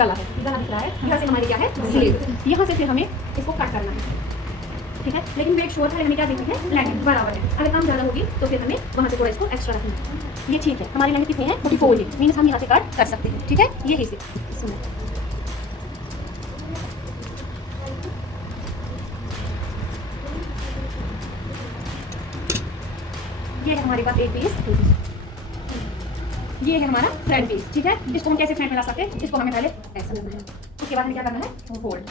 गला है, गला दिख रहा है, यहाँ से हमारी क्या है स्लीव, यहाँ से फिर हमें इसको कट करना है, ठीक है। लेकिन वेट श्योर है, हमें क्या देखनी है लेंथ बराबर है, अगर कम ज़्यादा होगी तो फिर हमें वहाँ से थोड़ा इसको एक्स्ट्रा रखना है। ये ठीक है, हमारी लेंथ कितनी है 44 इंच, मीन्स हम यहाँ से कट कर सकते हैं, ठीक है। ये हिस्से ये है हमारे पास एक पीस, ये है हमारा फ्रंट पीस, ठीक है। इसको हम कैसे फ्रंट में ला सकते हैं, इसको हमें पहले ऐसा करना है, उसके बाद हमें क्या करना है फोल्ड,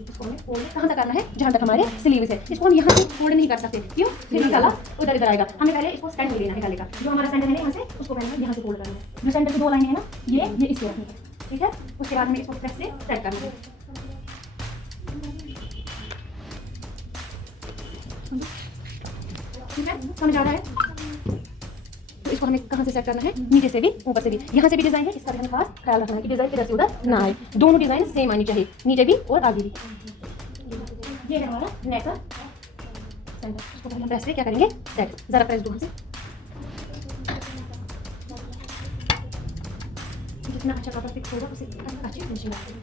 इसको हमें फोल्ड कहाँ तक करना है जहाँ तक हमारे स्लीव्स है। इसको हम यहाँ से फोल्ड नहीं कर सकते, क्यों, फिर गला उधर इधर आएगा। हमें पहले इसको सेंटर लेना है गले का, जो हमारा सेंटर है यहाँ से उसको पहले यहाँ से फोल्ड करना है, जो सेंटर की 2 लाइन है ना ये इसको रखनी है, ठीक है। उसके बाद हमें इसको प्रेस से सेट करना है, ठीक है, समझ आ रहा है। तो इसको हमें कहाँ से सेट करना है, नीचे से भी ऊपर से भी, यहाँ से भी डिजाइन है, इसका भी हमें खास ख्याल रखना है कि डिजाइन इधर से उधर ना आए, दोनों डिजाइन सेम आनी चाहिए, नीचे भी और आगे भी। ये है हमारा नेक का सेंटर, इसको पहले हम प्रेस से क्या करेंगे सेट, जरा प्रेस दो, जितना अच्छा कपड़ा फिक्स होगा उसे अच्छी फिनिशिंग आएगी।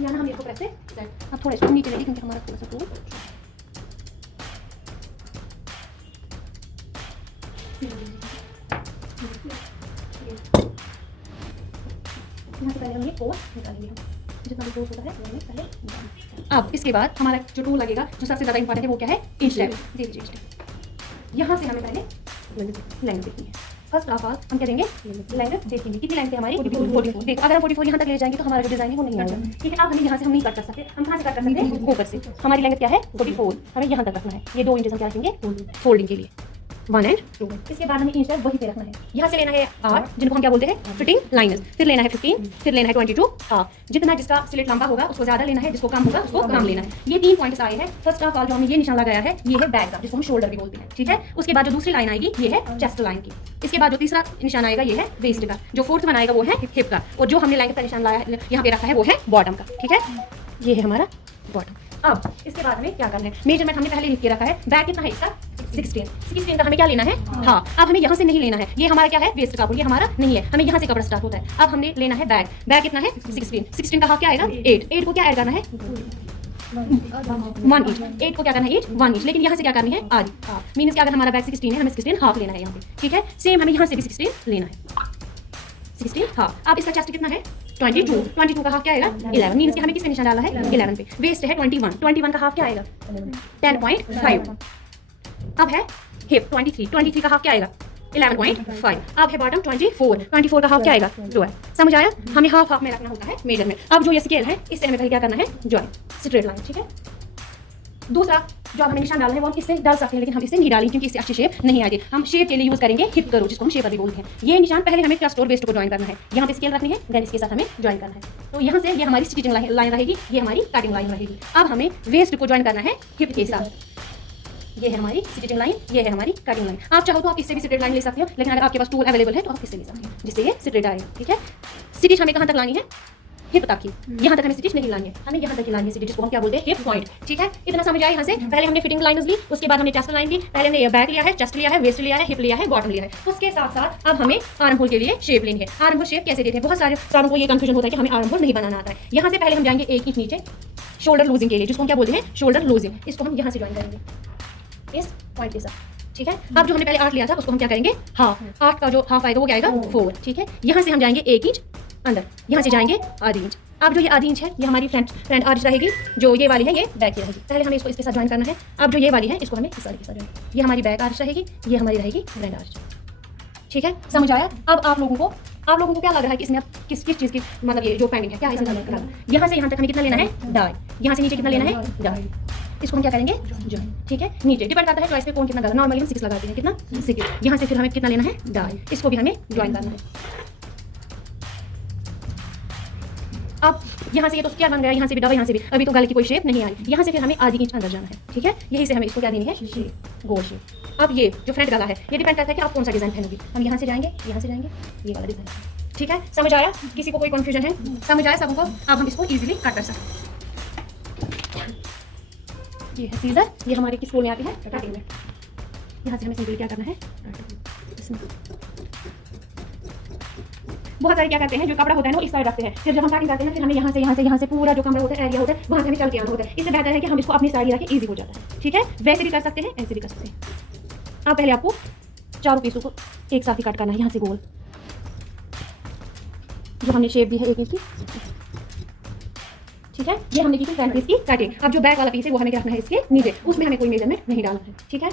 यहाँ हम इसको प्रेस से सेट, अब थोड़ा इसको नीचे लेंगे क्योंकि हमारा थोड़ा सा टूल यहाँ से पहले हम ये कोस निकालेंगे, जितना भी कोस होता है वो हमें पहले निकालेंगे। अब इसके बाद हमारा जो टूल लगेगा, जो सबसे ज़्यादा इंपॉर्टेंट है वो क्या है इंच टेप, दे दीजिए इंच टेप। यहाँ से हमें पहले लेंथ देखनी है, फर्स्ट ऑफ ऑल हम क्या देंगे लेंथ देखेंगे, कितनी लेंथ है हमारी 44। देखो अगर हम 44 यहाँ तक ले जाएंगे तो हमारा जो डिजाइन है वो नहीं आएगा, ठीक है। अब हमें यहाँ से हम नहीं कट कर सकते, हम कहाँ से कट कर सकते हैं ऊपर से। हमारी लेंथ क्या है 44, हमें यहाँ तक रखना है, ये 2 इंच हम क्या रखेंगे फोल्डिंग के लिए 1 एंड 2। इसके बाद हमें इंच टेप वहीं पे रखना है, यहाँ से लेना है 8, जिनको हम क्या बोलते हैं फिटिंग लाइनर्स, फिर लेना है 15, फिर लेना है 22 हाफ। जितना जिसका स्लिट लंबा होगा उसको ज्यादा लेना है, जिसको कम होगा उसको कम लेना है। ये 3 पॉइंट्स आए हैं। फर्स्ट ऑफ ऑल जो हमें ये निशान लगाया है ये है बैक का, जिसको हम शोल्डर भी बोलते हैं, ठीक है। उसके बाद जो दूसरी लाइन आएगी ये है चेस्ट लाइन की, इसके बाद जो तीसरा निशान आएगा ये है वेस्ट का, जो फोर्थ वन आएगा वो है हिप का, और जो हमने लाइन का निशान लाया यहाँ पे रखा है वो है बॉटम का, ठीक है। ये है हमारा बॉटम। अब इसके बाद हमें क्या करना है, मेजरमेंट हमने पहले लिख के रखा है, बैक कितना है इसका 16 का हमें क्या लेना है हाँ। अब हमें यहाँ से नहीं लेना है, ये हमारा क्या है वेस्ट कपड़ा, ये हमारा नहीं है, हमें यहाँ से कपड़ा स्टार्ट होता है। अब हमने लेना है बैक, बैक कितना है 16 का हाफ क्या आएगा 8 को क्या ऐड करना है 1 इंच, 8 को क्या करना है 1 इंच, लेकिन यहाँ से क्या करनी है आधी हाफ, मीन्स कि अगर हमारा बैक 16 है हमें 16 हाफ लेना है यहाँ पे, ठीक है। सेम हमें यहाँ से भी 16 लेना है 16 हाफ। अब इसका चेस्ट कितना है 22 का हाफ क्या आएगा 11, मीन्स कि हमें किस पे निशान डाला है 11 पे। वेस्ट है 21 का हाफ क्या आएगा 10.5। अब है हिप 23 का हाफ क्या आएगा 11.5। अब है बॉटम 24 का हाफ क्या आएगा जो है, समझ आया। हमें हाफ में रखना होता है मेजरमेंट। अब जो ये स्केल है इससे हमें पहले क्या करना है जॉइन स्ट्रेट लाइन, ठीक है। दूसरा जो हमें निशान डालना है वो हम इससे डाल सकते हैं, लेकिन हम इससे नहीं डालेंगे क्योंकि इससे अच्छी शेप नहीं आएगी। हम शेप के लिए यूज करेंगे हिप करो, जिसको हम शेपर भी बोलते हैं। ये निशान पहले हमें चेस्ट और वेस्ट को ज्वाइन करना है, यहाँ पे स्केल रखनी है, देन इसके साथ हमें ज्वाइन करना है। तो यहाँ से ये हमारी स्टिचिंग लाइन रहेगी, ये हमारी कटिंग लाइन रहेगी। अब हमें वेस्ट को ज्वाइन करना है हिप के साथ, ये है हमारी स्टिचिंग लाइन, ये है हमारी कटिंग लाइन। आप चाहो तो आप इससे भी स्ट्रेट लाइन ले सकते हो, लेकिन अगर आपके पास टूल अवेलेबल है तो आप इससे ले सकते हैं, जिससे ये स्ट्रेट आएगा, ठीक है। स्टिच हमें कहाँ तक लानी है हिप तक ही, यहाँ तक हमें स्टिच नहीं लानी है, हमें यहाँ तक ही लानी है स्टिच, जिसको हम क्या बोलते हैं हिप पॉइंट, ठीक है। इतना समझ आया यहाँ से। पहले हमने फिटिंग लाइन्स ली, उसके बाद हमने चेस्ट लाइन ली, पहले हमने बैक लिया है, चेस्ट लिया है, वेस्ट लिया है, हिप लिया है, बॉटम लिया है। उसके साथ साथ अब हमें आर्म होल के लिए शेप लेनी है। आर्म होल शेप कैसे देते हैं, बहुत सारे सारों को ये कंफ्यूजन होता है कि हमें आर्म होल नहीं बनाना आता है। यहाँ से पहले हम जाएंगे 1 इंच नीचे शोल्डर लूजिंग के लिए, जिसको हम क्या बोलते हैं शोल्डर लूजिंग। इसको हम यहाँ से ज्वाइन करेंगे इस पॉइंट के साथ, ठीक है। अब जो हमने पहले 8 लिया था उसको हम क्या करेंगे हाफ, 8 का जो हाफ आएगा वो क्या आएगा 4, ठीक है। यहाँ से हम जाएंगे 1 इंच अंदर, यहाँ से जाएंगे आधी इंच। अब जो ये आधी इंच है ये हमारी फ्रंट आर्च रहेगी, जो ये वाली है ये बैक की रहेगी। पहले हमें इसको इसके साथ ज्वाइन करना है। अब जो ये वाली है इसको हमें इस वाली के साथ ज्वाइन, ये हमारी बैक आर्च रहेगी, ये हमारी रहेगी फ्रंट आर्च, ठीक है। समझ आया। अब आप लोगों को क्या लग रहा है कि इसमें किस चीज़ की मतलब ये जो पेंडिंग है क्या इसमें लग रहा है। यहाँ से यहाँ तक हमें कितना लेना है डाई, यहाँ से नीचे कितना लेना है डाई, इसको हम क्या करेंगे ज्वाइन, ठीक है। नीचे डिपेंड करता है चॉइस पे कौन कितना डालना, नॉर्मली हम 6 लगाते हैं, कितना 6। यहाँ से फिर हमें कितना लेना है डाई, इसको भी हमें ज्वाइन करना है। अब यहाँ से ये तो क्या बन गया, यहाँ से भी डबल, यहाँ से भी, अभी तो गले की कोई शेप नहीं आई। यहाँ से फिर हमें आधी इंच अंदर जाना है, ठीक है। यही से हमें इसको क्या देनी है गोल शेप। अब ये जो फ्रंट गला है ये डिपेंड करता है कि आप कौन सा डिजाइन पहनोगे। हम यहाँ से जाएंगे ये वाला डिजाइन, ठीक है। समझ आया, किसी को कोई कंफ्यूजन है, समझ आया सबको। अब हम इसको इजीली कट कर सकते हैं। ये है सीजर, ये हमारे किस रोल में आती है, कटिंग में। यहाँ से हमें सिंपली क्या करना है, इसमें बहुत सारे क्या करते हैं, जो कपड़ा होता है ना इस साइड रखते हैं, फिर जब हम कटिंग करते हैं फिर हमें यहाँ से पूरा जो कमरा होता है, एरिया होता है, वहाँ से हमें चल के आना होता है। इससे बेहतर है कि हम इसको अपनी साइड ही रखें, ईजी हो जाता है। ठीक है, वैसे भी कर सकते हैं, ऐसे भी कर सकते हैं। अब पहले आपको चारों पीसों को एक साथ ही कट करना है, यहाँ से गोल जो हमने शेप दी है एक इंच की। ठीक है, ये हमने की थी फ्रंट पीस की कटिंग। अब जो बैक वाला पीस है वो हमें क्या रखना है इसके नीचे, उसमें हमें कोई मेजरमेंट नहीं डालना है। ठीक है।